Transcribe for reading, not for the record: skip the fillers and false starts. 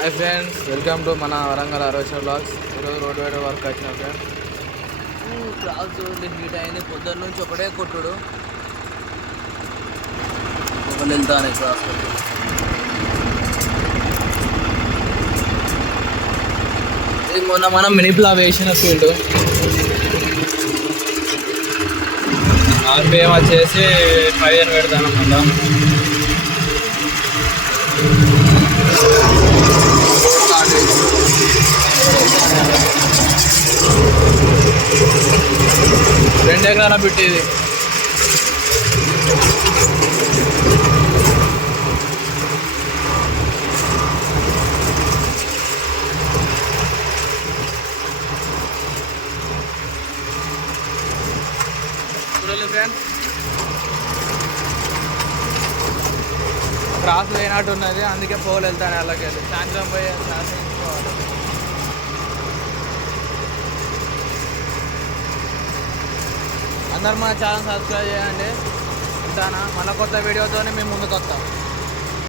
Hi friends, welcome to మన Warangal అరోష blogs. ఈరోజు road wide work వచ్చిన ఫ్రెండ్స్. క్లాస్ హీట్ అయింది పొద్దున్న నుంచి ఒకటే కొట్టుడు. ఒకళ్ళు వెళ్తానే క్లాస్ ఇది మొన్న మనం మినిప్లా వేసిన ఫీల్డ్. ఆర్పిఎం వచ్చేసి 5 పెడతాను అన్నమాట. రెండు ఎకరాల పెట్టేది. ఫ్రెండ్స్, క్రాస్ లేనట్టు ఉన్నది, అందుకే పోలు వెళ్తాను అలాగే. సాయంత్రం పోయి శాసించుకోవాలి. అందరు మన ఛానల్ సబ్స్క్రైబ్ చేయండి. ఉంటానా, మళ్ళీ కొత్త వీడియోతోనే మేము ముందుకు వస్తాం.